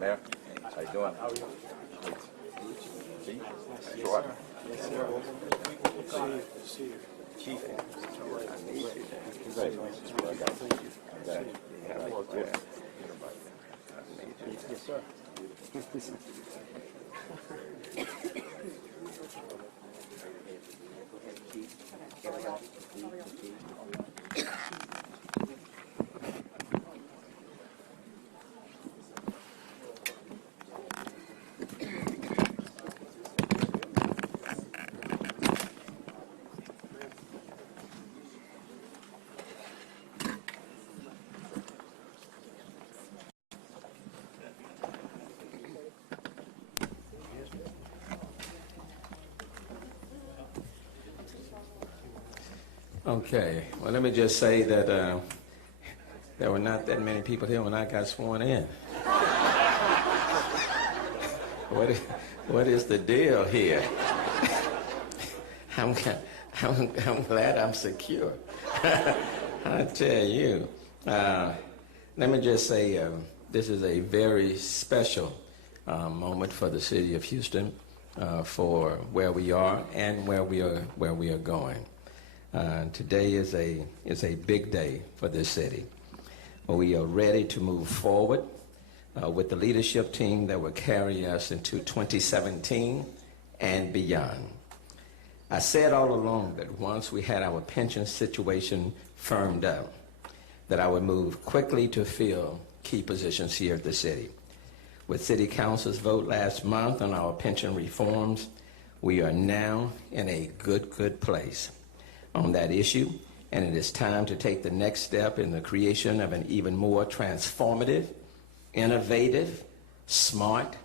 Mayor, how you doing? Chief? Sure. Yes, sir. See you. Chief, I need you. Congratulations, bro. I got you. Yes, sir. Okay, well, let me just say that there were not that many people here when I got sworn in. What is the deal here? I'm glad I'm secure. I tell you. Let me just say this is a very special moment for the city of Houston, for where we are and where we are going. Today is a big day for this city. We are ready to move forward with the leadership team that will carry us into 2017 and beyond. I said all along that once we had our pension situation firmed up, that I would move quickly to fill key positions here at the city. With City Council's vote last month on our pension reforms, we are now in a good place on that issue, and it is time to take the next step in the creation of an even more transformative, innovative, smart,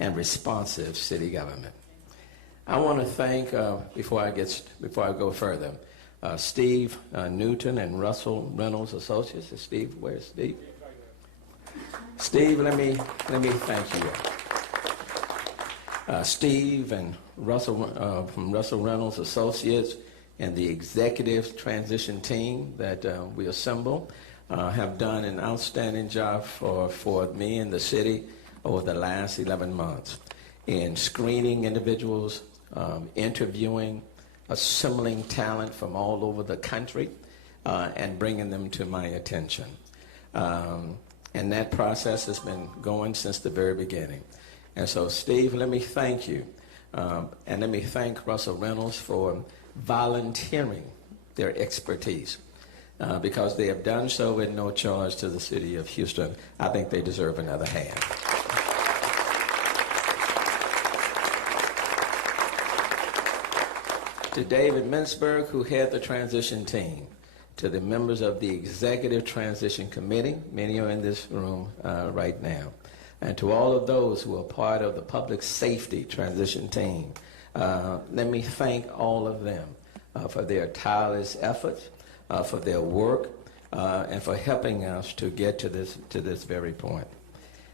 and responsive city government. I want to thank, before I go further, Steve Newton and Russell Reynolds Associates. Steve, where's Steve? Steve, let me thank you. Steve and Russell from Russell Reynolds Associates and the executive transition team that we assemble have done an outstanding job for me and the city over the last 11 months in screening individuals, interviewing, assembling talent from all over the country, and bringing them to my attention. And that process has been going since the very beginning. And so, Steve, let me thank you. And let me thank Russell Reynolds for volunteering their expertise because they have done so with no charge to the city of Houston. I think they deserve another hand. To David Mintzberg, who head the transition team, to the members of the Executive Transition Committee, many are in this room right now, and to all of those who are part of the Public Safety Transition Team, let me thank all of them for their tireless efforts, for their work, and for helping us to get to this very point.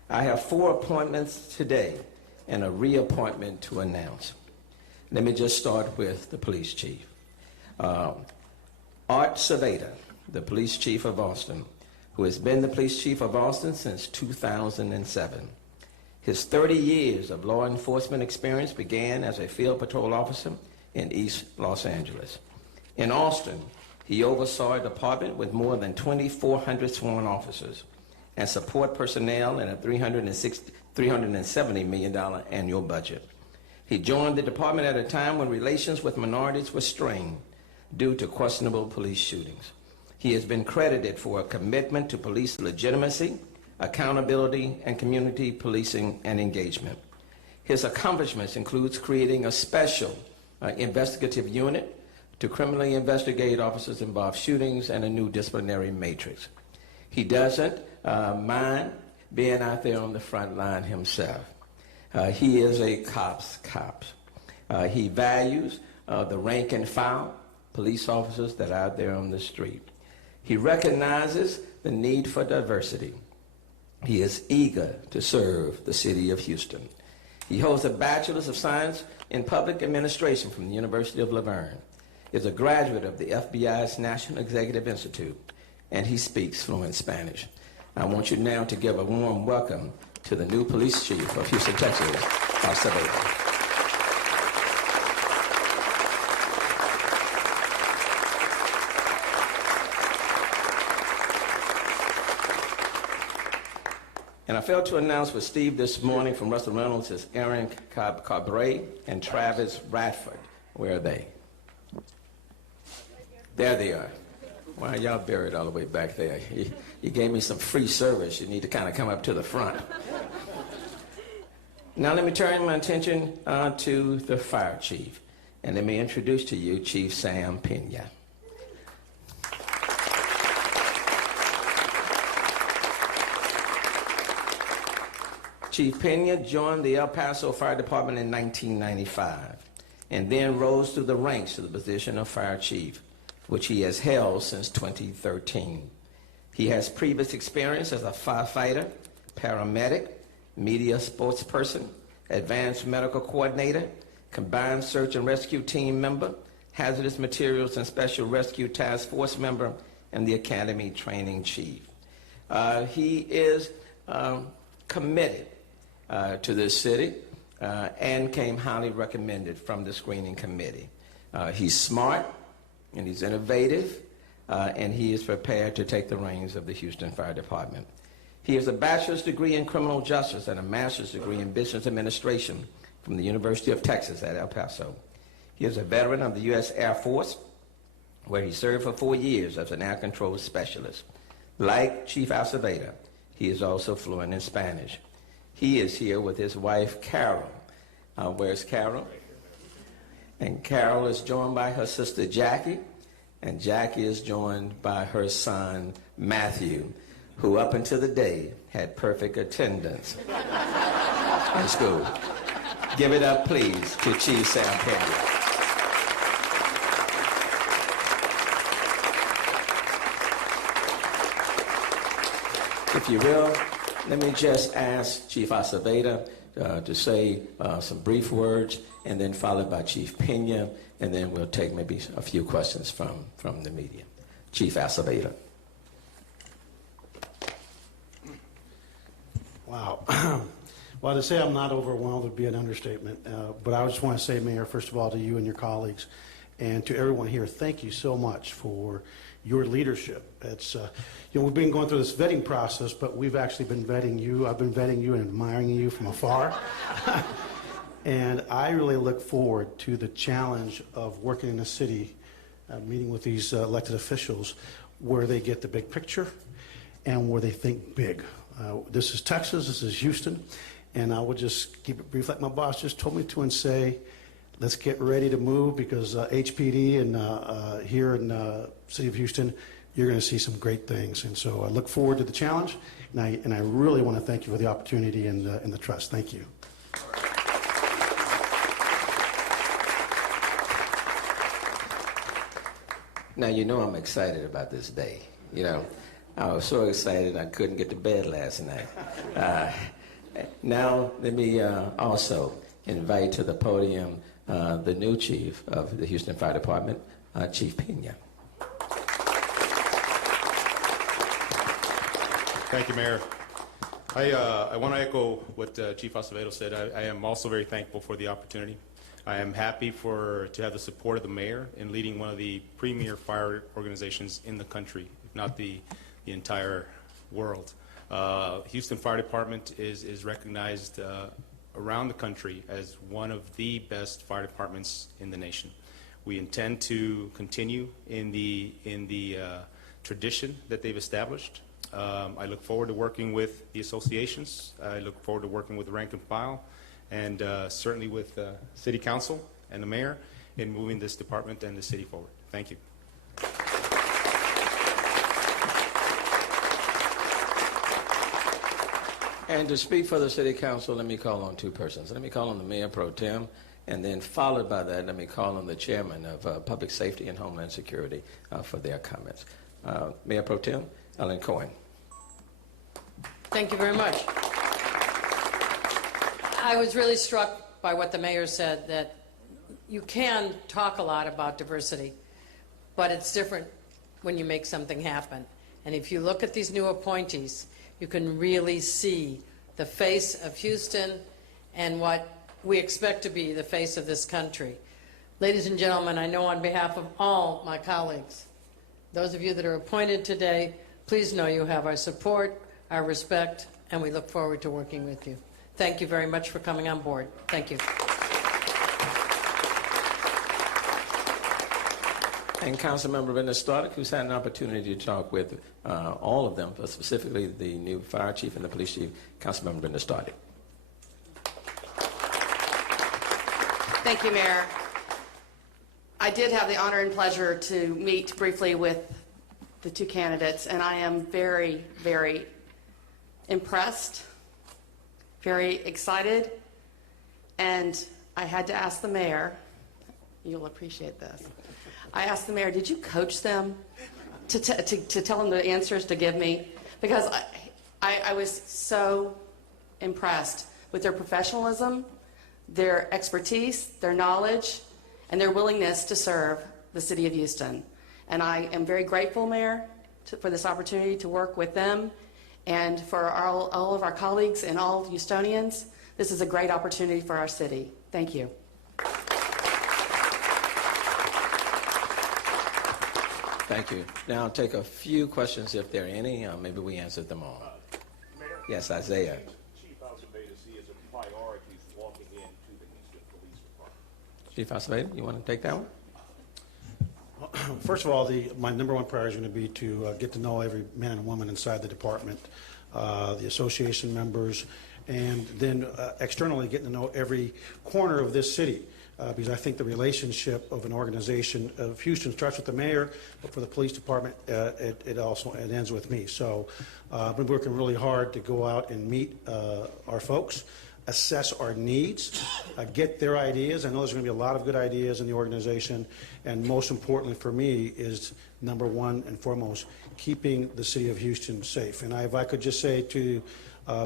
I have 4 appointments today and a reappointment to announce. Let me just start with the police chief. Art Acevedo, the police chief of Austin, who has been the police chief of Austin since 2007. His 30 years of law enforcement experience began as a field patrol officer in East Los Angeles. In Austin, he oversaw a department with more than 2,400 sworn officers and support personnel and a $370 million annual budget. He joined the department at a time when relations with minorities were strained due to questionable police shootings. He has been credited for a commitment to police legitimacy, accountability, and community policing and engagement. His accomplishments includes creating a special investigative unit to criminally investigate officers involved shootings and a new disciplinary matrix. He doesn't mind being out there on the front line himself. He is a cop's cop. He values the rank and file police officers that are out there on the street. He recognizes the need for diversity. He is eager to serve the city of Houston. He holds a Bachelor's of Science in Public Administration from the University of Laverne, is a graduate of the FBI's National Executive Institute, and he speaks fluent Spanish. I want you now to give a warm welcome to the new police chief of Houston, Texas, Acevedo. And I failed to announce with Steve this morning from Russell Reynolds is Aaron Cabray and Travis Radford. Where are they? There they are. Why are y'all buried all the way back there? You gave me some free service. You need to kind of come up to the front. Now let me turn my attention to the fire chief. And let me introduce to you Chief Sam Pena. Chief Pena joined the El Paso Fire Department in 1995 and then rose through the ranks to the position of fire chief, which he has held since 2013. He has previous experience as a firefighter, paramedic, media spokesperson, advanced medical coordinator, combined search and rescue team member, hazardous materials and special rescue task force member, and the academy training chief. He is committed to this city and came highly recommended from the screening committee. He's smart and he's innovative and he is prepared to take the reins of the Houston Fire Department. He has a bachelor's degree in criminal justice and a master's degree in business administration from the University of Texas at El Paso. He is a veteran of the U.S. Air Force, where he served for 4 years as an air control specialist. Like Chief Acevedo, he is also fluent in Spanish. He is here with his wife, Carol. Where's Carol? And Carol is joined by her sister, Jackie, and Jackie is joined by her son, Matthew, who up until the day had perfect attendance in school. Give it up, please, to Chief Sam Pena. If you will, let me just ask Chief Acevedo to say some brief words, and then followed by Chief Pena, and then we'll take maybe a few questions from the media. Chief Acevedo. Wow. Well, to say I'm not overwhelmed would be an understatement. But I just want to say, Mayor, first of all, to you and your colleagues, and to everyone here, thank you so much for your leadership. It's, we've been going through this vetting process, but we've actually been vetting you. I've been vetting you and admiring you from afar. And I really look forward to the challenge of working in a city, meeting with these elected officials, where they get the big picture and where they think big. This is Texas, this is Houston, and I will just keep it brief like my boss just told me to and say, let's get ready to move, because HPD and here in the city of Houston, you're going to see some great things. And so I look forward to the challenge, and I really want to thank you for the opportunity and the trust. Thank you. Now, you know I'm excited about this day. I was so excited I couldn't get to bed last night. Now, let me also invite to the podium the new chief of the Houston Fire Department, Chief Pena. Thank you, Mayor. I want to echo what Chief Acevedo said. I am also very thankful for the opportunity. I am happy to have the support of the mayor in leading one of the premier fire organizations in the country, if not the entire world. Houston Fire Department is recognized around the country as one of the best fire departments in the nation. We intend to continue in the tradition that they've established. I look forward to working with the associations. I look forward to working with the rank and file, and certainly with the City Council and the Mayor in moving this department and the city forward. Thank you. And to speak for the City Council, let me call on two persons. Let me call on the Mayor Pro Tem, and then followed by that, let me call on the Chairman of Public Safety and Homeland Security for their comments. Mayor Pro Tem, Ellen Cohen. Thank you very much. I was really struck by what the mayor said, that you can talk a lot about diversity, but it's different when you make something happen. And if you look at these new appointees, you can really see the face of Houston and what we expect to be the face of this country. Ladies and gentlemen, I know on behalf of all my colleagues, those of you that are appointed today, please know you have our support, our respect, and we look forward to working with you. Thank you very much for coming on board. Thank you. And Councilmember Brenda Stardick, who's had an opportunity to talk with all of them, but specifically the new fire chief and the police chief, Councilmember Brenda Stardick. Thank you, Mayor. I did have the honor and pleasure to meet briefly with the two candidates, and I am very, very impressed, very excited, and I had to ask the mayor, you'll appreciate this, I asked the mayor, did you coach them to tell them the answers to give me? Because I was so impressed with their professionalism, their expertise, their knowledge, and their willingness to serve the city of Houston. And I am very grateful, Mayor, for this opportunity to work with them and for all of our colleagues and all Houstonians. This is a great opportunity for our city. Thank you. Thank you. Now I'll take a few questions if there are any. Maybe we answered them all. Mayor? Yes, Isaiah. Chief Acevedo see as a priority walking into the Houston Police Department. Chief Acevedo, you want to take that one? First of all, my number one priority is going to be to get to know every man and woman inside the department, the association members, and then externally getting to know every corner of this city. Because I think the relationship of an organization of Houston starts with the mayor, but for the police department, it ends with me. So I've been working really hard to go out and meet our folks, assess our needs, get their ideas. I know there's going to be a lot of good ideas in the organization, and most importantly for me is number one and foremost, keeping the city of Houston safe. And if I could just say to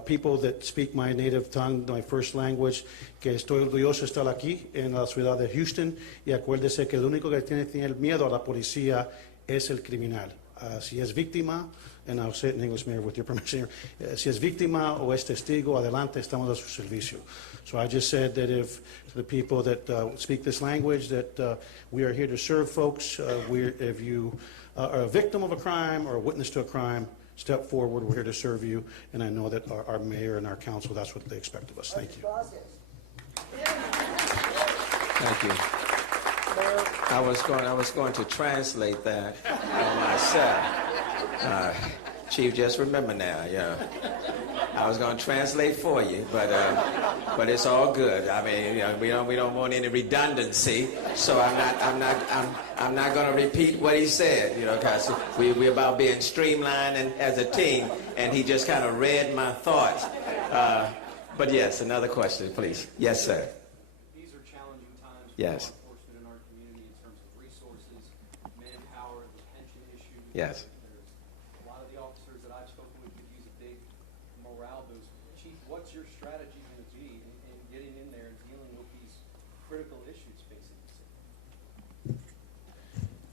people that speak my native tongue, my first language, que estoy orgulloso de estar aquí en la ciudad de Houston, y acuérdese que el único que tiene el miedo a la policía es el criminal. Si es víctima, and I'll say it in English, Mayor, with your permission here, si es víctima o es testigo, adelante, estamos a su servicio. So I just said that if to the people that speak this language, that we are here to serve folks. If you are a victim of a crime or a witness to a crime, step forward. We're here to serve you, and I know that our mayor and our council, that's what they expect of us. Thank you. Thank you. I was going to translate that myself. Chief, just remember now, yeah. I was going to translate for you, but it's all good. I mean, you know, we don't want any redundancy, so I'm not going to repeat what he said, you know, because we're about being streamlined and as a team, and he just kind of read my thoughts. But yes, another question, please. Yes, sir. These are challenging times for Yes. law enforcement in our community in terms of resources, manpower, the pension issue. Yes. There's a lot of the officers that I've spoken with could use a big morale boost. Chief, what's your strategy going to be in getting in there and dealing with these critical issues facing the city?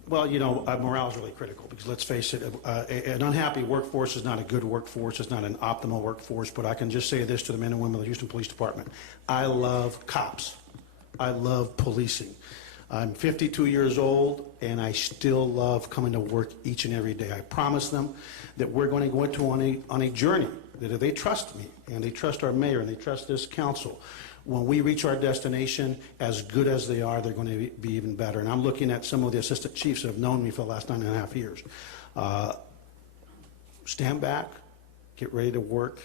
Well, you know, morale is really critical because let's face it, an unhappy workforce is not a good workforce. It's not an optimal workforce. But I can just say this to the men and women of the Houston Police Department. I love cops. I love policing. I'm 52 years old, and I still love coming to work each and every day. I promise them that we're going to go into on a journey, that if they trust me, and they trust our mayor, and they trust this council, when we reach our destination, as good as they are, they're going to be even better. And I'm looking at some of the assistant chiefs that have known me for the last 9.5 years. Stand back, get ready to work,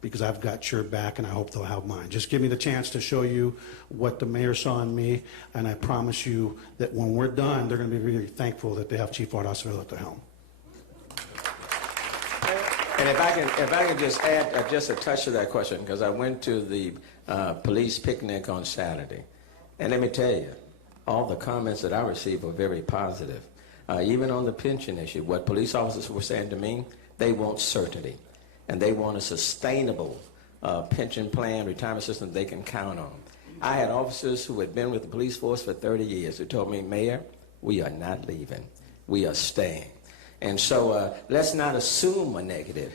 because I've got your back, and I hope they'll have mine. Just give me the chance to show you what the mayor saw in me, and I promise you that when we're done, they're going to be really thankful that they have Chief Art Acevedo at the helm. And if I can just add just a touch to that question, because I went to the police picnic on Saturday, and let me tell you, all the comments that I received were very positive. Even on the pension issue, what police officers were saying to me, they want certainty, and they want a sustainable pension plan, retirement system they can count on. I had officers who had been with the police force for 30 years who told me, Mayor, we are not leaving. We are staying. And so let's not assume a negative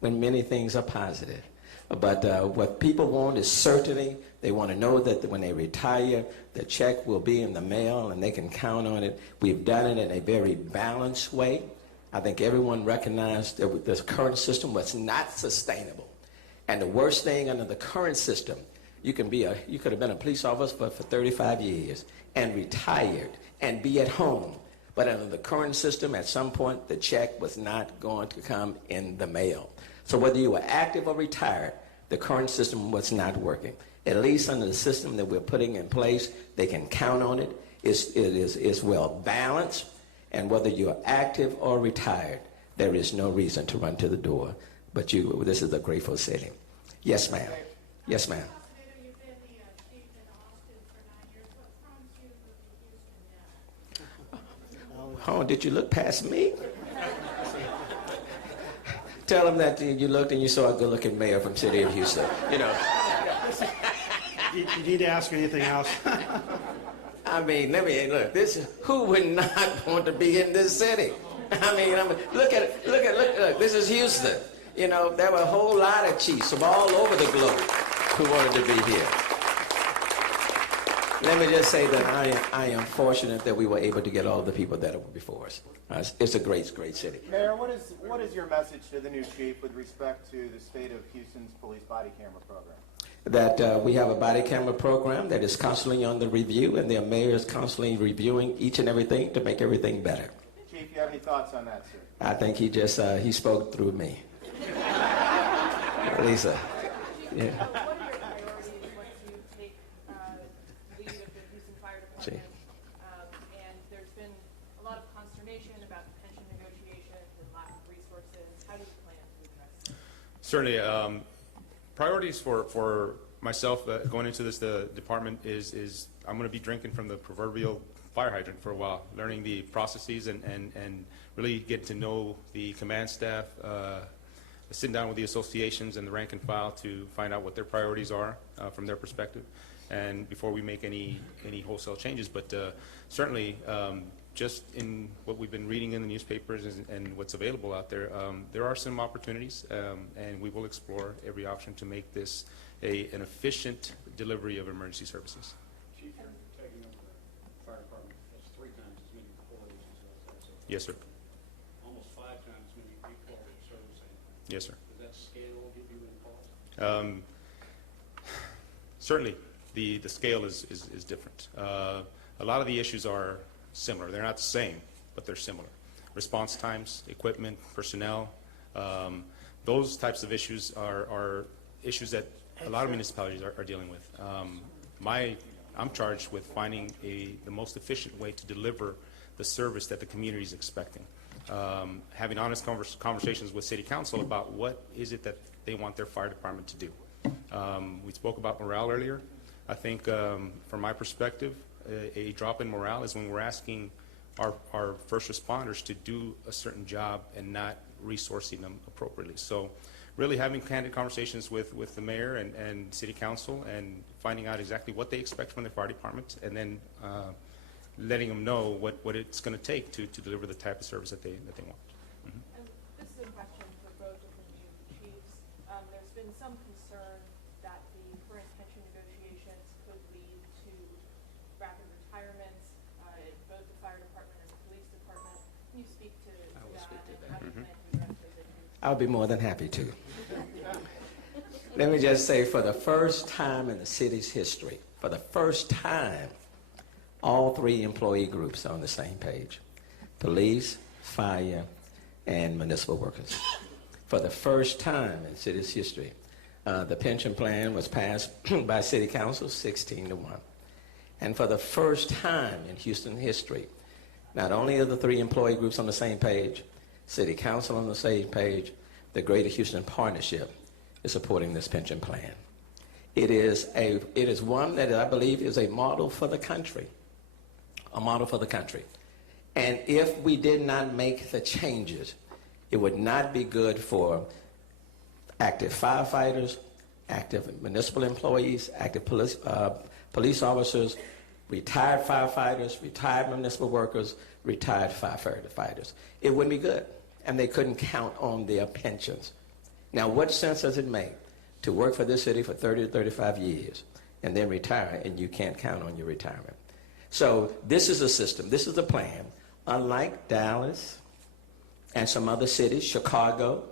when many things are positive. But what people want is certainty. They want to know that when they retire, the check will be in the mail and they can count on it. We've done it in a very balanced way. I think everyone recognized that this current system was not sustainable. And the worst thing under the current system, you could have been a police officer for 35 years and retired and be at home. But under the current system, at some point, the check was not going to come in the mail. So whether you were active or retired, the current system was not working. At least under the system that we're putting in place, they can count on it. It is well balanced. And whether you're active or retired, there is no reason to run to the door. But this is a grateful setting. Yes, ma'am. Yes, ma'am. Acevedo, you've been the chief in Austin for 9 years. What prompts you to move to Houston now? Oh, did you look past me? Tell them that you looked and you saw a good-looking mayor from city of Houston. You know. You need to ask anything else? I mean, look. Who would not want to be in this city? I mean, look. This is Houston. You know, there were a whole lot of chiefs from all over the globe who wanted to be here. Let me just say that I am fortunate that we were able to get all the people that were before us. It's a great city. Mayor, what is your message to the new chief with respect to the state of Houston's police body camera program? That we have a body camera program that is constantly under review, and the mayor is constantly reviewing each and everything to make everything better. Chief, you have any thoughts on that, sir? I think he spoke through me. Lisa. Yeah. What are your priorities once you take lead of the Houston Fire Department? And there's been a lot of consternation about pension negotiations and lack of resources. How do you plan to address that? Certainly. Priorities for myself going into this department is I'm going to be drinking from the proverbial fire hydrant for a while, learning the processes and really getting to know the command staff, sitting down with the associations and the rank and file to find out what their priorities are from their perspective, and before we make any wholesale changes. But certainly, just in what we've been reading in the newspapers and what's available out there, there are some opportunities, and we will explore every option to make this an efficient delivery of emergency services. Chief, you're taking over the fire department. That's 3 times as many employees as that. Yes, sir. Almost 5 times as many people servicing. Yes, sir. Does that scale give you any pause? Certainly, the scale is different. A lot of the issues are similar. They're not the same, but they're similar. Response times, equipment, personnel, those types of issues are issues that a lot of municipalities are dealing with. I'm charged with finding the most efficient way to deliver the service that the community is expecting. Having honest conversations with City Council about what is it that they want their fire department to do. We spoke about morale earlier. I think from my perspective, a drop in morale is when we're asking our first responders to do a certain job and not resourcing them appropriately. So really having candid conversations with the mayor and city council and finding out exactly what they expect from their fire department, and then letting them know what it's going to take to deliver the type of service that they want. Mm-hmm. And this is a question for both of you chiefs. There's been some concern that the current pension negotiations could lead to rapid retirements in both the fire department and the police department. Can you speak to that? How do you plan to address those issues? I'll be more than happy to. Let me just say, for the first time in the city's history, for the first time, all 3 employee groups are on the same page: police, fire, and municipal workers. For the first time in city's history, the pension plan was passed by City Council 16-1. And for the first time in Houston history, not only are the 3 employee groups on the same page, City Council on the same page, the Greater Houston Partnership is supporting this pension plan. It is one that I believe is a model for the country, a model for the country. And if we did not make the changes, it would not be good for active firefighters, active municipal employees, active police officers, retired firefighters, retired municipal workers, retired firefighters. It wouldn't be good, and they couldn't count on their pensions. Now, what sense does it make to work for this city for 30 to 35 years and then retire, and you can't count on your retirement. So this is a system, this is a plan. Unlike Dallas and some other cities, Chicago,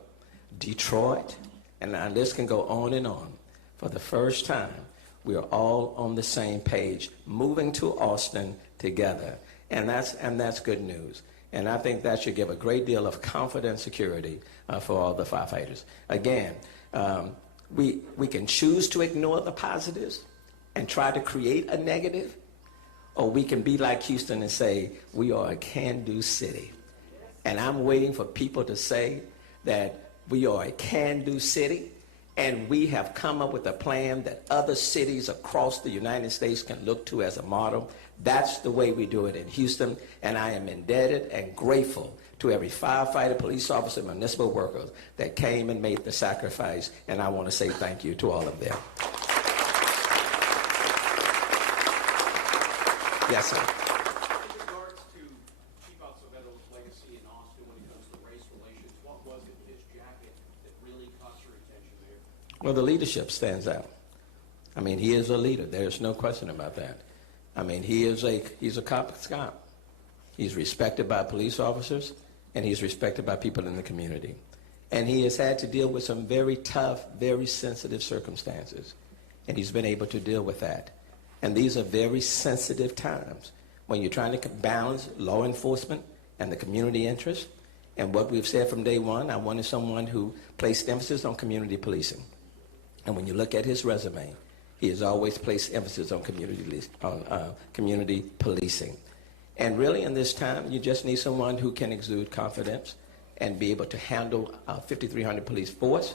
Detroit, and our list can go on and on. For the first time, we are all on the same page, moving to Austin together. And that's good news. And I think that should give a great deal of confidence, security for all the firefighters. Again, we can choose to ignore the positives and try to create a negative, or we can be like Houston and say, we are a can-do city. And I'm waiting for people to say that we are a can-do city, and we have come up with a plan that other cities across the United States can look to as a model. That's the way we do it in Houston, and I am indebted and grateful to every firefighter, police officer, municipal workers that came and made the sacrifice, and I want to say thank you to all of them. Yes, sir. In regards to Chief Acevedo's legacy in Austin when it comes to race relations, what was it in his jacket that really caught your attention there? Well, the leadership stands out. I mean, he is a leader. There's no question about that. I mean, he's a cop's cop. He's respected by police officers, and he's respected by people in the community. And he has had to deal with some very tough, very sensitive circumstances, and he's been able to deal with that. And these are very sensitive times when you're trying to balance law enforcement and the community interest. And what we've said from day one, I wanted someone who placed emphasis on community policing. And when you look at his resume, he has always placed emphasis on community policing. And really in this time, you just need someone who can exude confidence and be able to handle a 5,300 police force,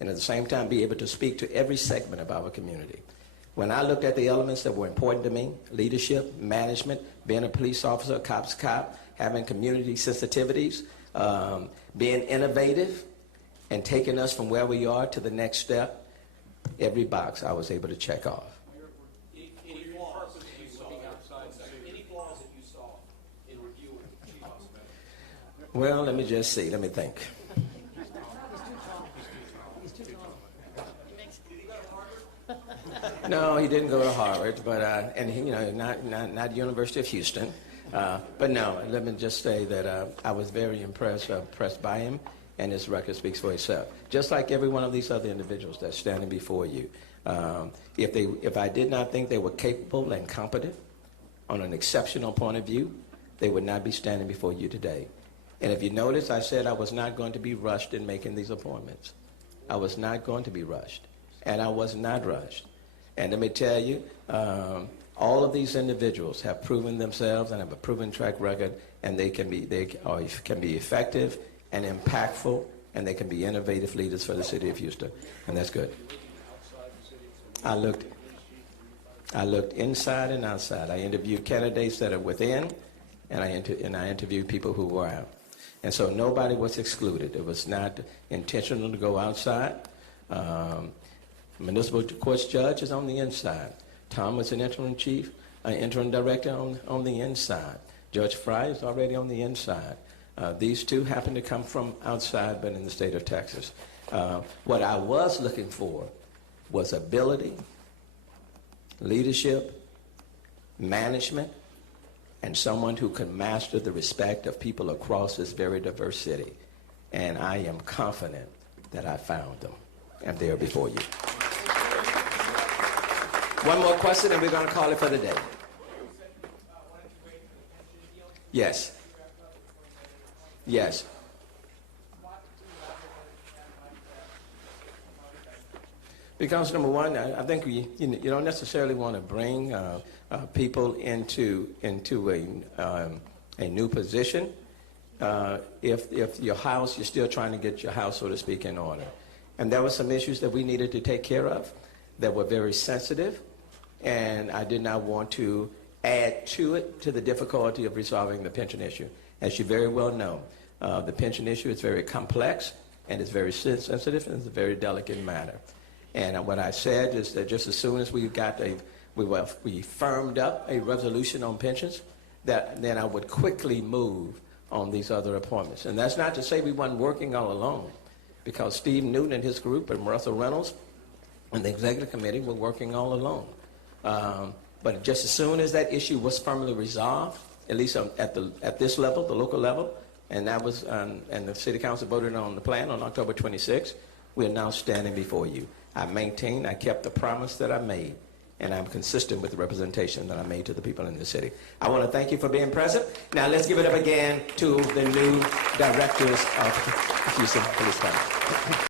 and at the same time be able to speak to every segment of our community. When I looked at the elements that were important to me, leadership, management, being a police officer, a cop's cop, having community sensitivities, being innovative, and taking us from where we are to the next step, every box I was able to check off. Any flaws that you saw any flaws that you saw in reviewing Chief Acevedo? Well, let me just see. Let me think. No, he didn't go to Harvard, but and he, not University of Houston. But no, let me just say that I was very impressed by him, and his record speaks for itself. Just like every one of these other individuals that's standing before you. If I did not think they were capable and competent on an exceptional point of view, they would not be standing before you today. And if you notice, I said I was not going to be rushed in making these appointments. I was not going to be rushed, and I was not rushed. And let me tell you, all of these individuals have proven themselves and have a proven track record, and they can be effective and impactful, and they can be innovative leaders for the city of Houston, and that's good. I looked inside and outside. I interviewed candidates that are within, and I interviewed people who were out. And so nobody was excluded. It was not intentional to go outside. Municipal courts judge is on the inside. Tom was an interim director on the inside. Judge Fry is already on the inside. These two happen to come from outside, but in the state of Texas. What I was looking for was ability, leadership, management, and someone who could master the respect of people across this very diverse city. And I am confident that I found them, and they are before you. One more question, and we're going to call it for the day. Yes. Yes. Because number one, I think you don't necessarily want to bring people into a new position if your house, you're still trying to get your house, so to speak, in order. And there were some issues that we needed to take care of that were very sensitive, and I did not want to add to the difficulty of resolving the pension issue. As you very well know, the pension issue is very complex, and it's very sensitive, and it's a very delicate matter. And what I said is that just as soon as we firmed up a resolution on pensions, then I would quickly move on these other appointments. And that's not to say we weren't working all along, because Steve Newton and his group and Russell Reynolds and the executive committee were working all alone. But just as soon as that issue was firmly resolved, at least at this level, the local level, and that was, and the city council voted on the plan on October 26th, we are now standing before you. I kept the promise that I made, and I'm consistent with the representation that I made to the people in the city. I want to thank you for being present. Now let's give it up again to the new directors of Houston Police Department.